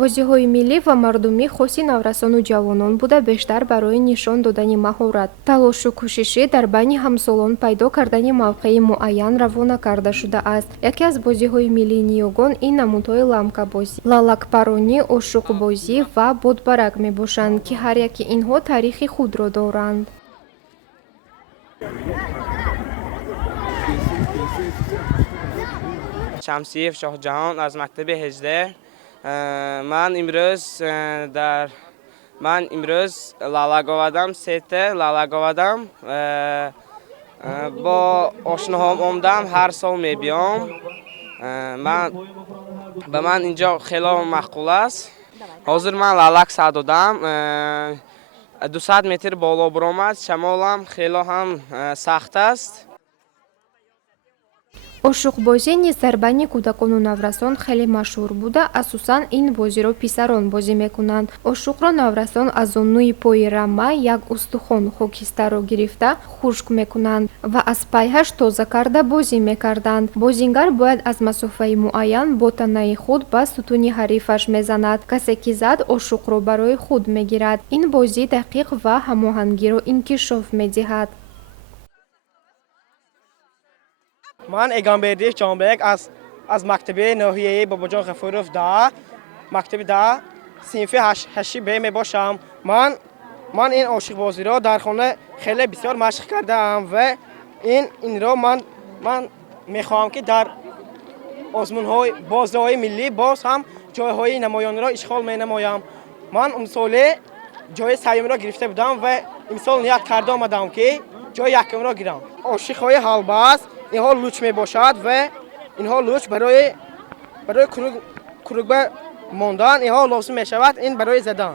бозиҳои миллӣ ва мардумӣ хоси наврасону ҷавонон буда бештар барои нишон додани маҳорат, талошу кӯшишӣ дар байни ҳамсолон пайдо кардани мавқеи муайян равона карда шудааст. Яке аз бозиҳои миллии ниёгон ин намудҳои ламкабозӣ, лалакпаронӣ, ошуқбозӣ ва бодбарак мебошанд, ки ҳар яки инҳо таърихи худро доранд. Шамсиев Шоҳҷаҳон аз мактаби 18. Ман имрӯз лалак овардам, сета лалак овардам. Бо ошноҳом омдам, ҳар сол мебиём. Ба ман инҷо хело маъқул аст. Ҳозир ман лалак сар додам. 200 метр боло биромад, шамолам хело ҳам сахт аст. Ошуқбозӣ низ дар байни кӯдакону наврасон хеле машҳур буда, асосан ин бозиро писарон бозӣ мекунанд. Ошуқро наврасон аз зонуи пои рама як устухон хокистарро гирифта хушк мекунанд ва аз пайҳаш тоза карда бозӣ мекарданд. Бозингар бояд аз масофаи муайян бо танаи худ ба сутуни ҳарифаш мезанад. Касе ки зад, ошуқро барои худ мегирад. Ин бозӣ дақиқ ва ҳамоҳангиро инкишоф медиҳад. Ман Эгамбердиев Ҷонбек аз мактаби ноҳияи Бобоҷон Ғафуров мактаби синфи 8Б мебошам. Ман ин ошуқбозиро дар хона хеле бисёр машқ кардаам ва инро ман мехоҳам ки дар озмунҳои бозиҳои миллӣ боз ҳам ҷойҳои намоёнро ишғол менамоям. Ман имсоле ҷои сеюмро гирифта будам ва имсол ният карда омадам ки ҷои якумро гирам. Ошиқҳои ҳалбаст инҳо луч мебошад ва инҳо луч барои курукба мондан инҳо лозим мешавад, ин барои задан.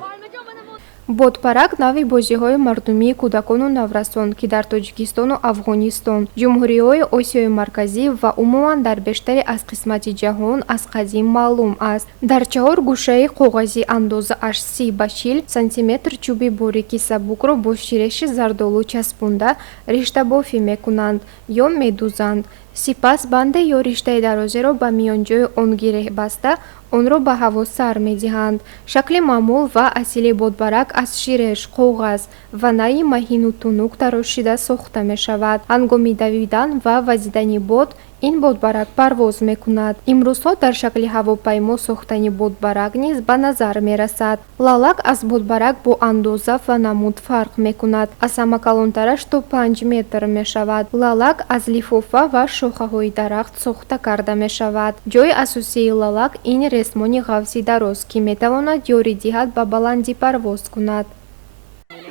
Бодбарак нави бозиҳои мардумии кӯдакону наврасон, ки дар Тоҷикистону Афғонистон, ҷумҳуриҳои Осиёи Марказӣ ва умуман дар бештари аз қисмати ҷаҳон аз қадим маълум аст. Дар 4 гӯшаи коғази андозааш 30 ба 40 сантиметр чӯби борики сабукро бо ширеши зардолу часпонда риштабофӣ мекунанд ё медузанд. Сипас банде ё риштаи дарозеро ба миёнҷои он гиреҳ баста, онро ба ҳаво сар медиҳанд. Шакли маъмул ва асили бодбарак аз ширеш, коғаз ва наи маҳину тунук тарошида сохта мешавад. Ҳангоми давидан ва вазидани бод ин бодбарак парвоз мекунад. Имрӯзҳо дар шакли ҳавопаймо сохтани бодбарак низ ба назар мерасад. Лалак аз бодбарак бо андоза ва намуд фарқ мекунад. Аз ҳама калонтараш то 5 метр мешавад. Лалак аз лифофа ва шохаҳои дарахт сохта карда мешавад. Ҷои асосии лалак ин ресмони ғафси дароз, ки метавонад ёрӣ диҳад ба баландӣ парвоз кунад.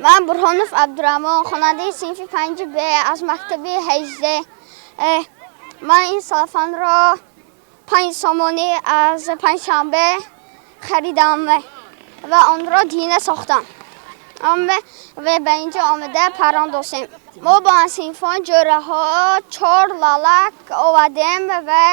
Ман Бурҳонов Абдураҳмон, хонандаи синфи 5Б аз мактаби 18. Ман ин салфанро 5 сомонӣ аз панҷшанбе харидам ва онро дина сохтам. Ва ба инҷо омада парандосем. Мо ба ҳамсинфон ҷӯраҳо 4 лалак овардем ва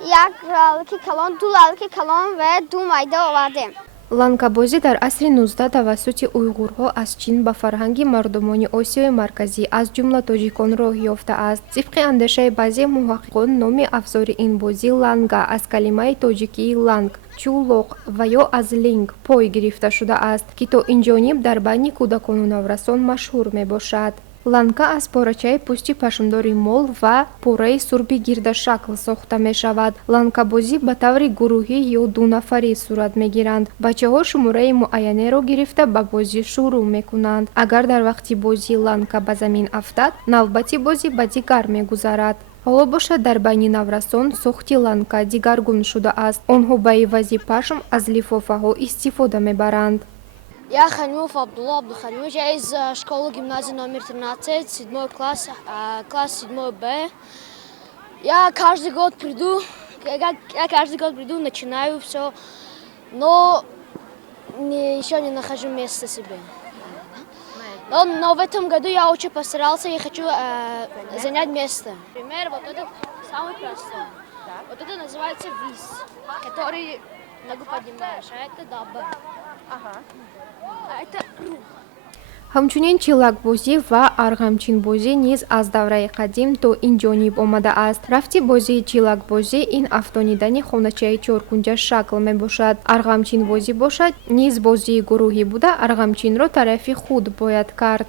1 лалаки калон, 2 лалаки калон ва 2 майда овардем. Ланкабозӣ дар асри 19 тавассути уйғурҳо аз Чин ба фарҳанги мардумони Осиёи Марказӣ аз ҷумла тоҷикон роҳ ёфтааст. Тибқи андешаи баъзе муҳаққиқон, номи афзори ин бозӣ ланга аз калимаи тоҷикии ланг чӯлоқ ва ё аз линг пой гирифта шудааст, ки то инҷониб дар байни кӯдакону наврасон машҳур мебошад. Ланка аз порачаи пӯсти пашмдори мол ва пораи сурби гирдашакл сохта мешавад. Ланкабозӣ ба таври гурӯҳӣ ё дунафарӣ сурат мегиранд. Бачаҳо шумораи муайянеро гирифта ба бозӣ шурӯъ мекунанд. Агар дар вақти бозӣ ланка ба замин афтад, навбати бозӣ ба дигар мегузарад. Ҳоло бошад дар байни наврасон сохти ланка дигаргун шудааст. Онҳо ба ивази пашм аз лифофаҳо истифода мебаранд. Я Ханимов Абдулла Абдуханимович, я из школы гимназии номер 13, 7 класс 7Б. Я каждый год приду, начинаю все, но еще не нахожу места себе. Но в этом году я очень постарался и хочу занять место. Например, вот это самый простой. Вот это называется вис, который ногу поднимаешь, а это даба. А это рух. ҳамчунин чилакбозӣ ва арғамчинбозӣ низ аз давраи қадим то ин ҷониб омадааст. рафти бозии чилакбозӣ ин афтонидани хоначаи чоркунҷа шакл мебошад. арғамчинбозӣ бошад низ бозии гурӯҳӣ буда арғамчинро тарафи худ бояд кард.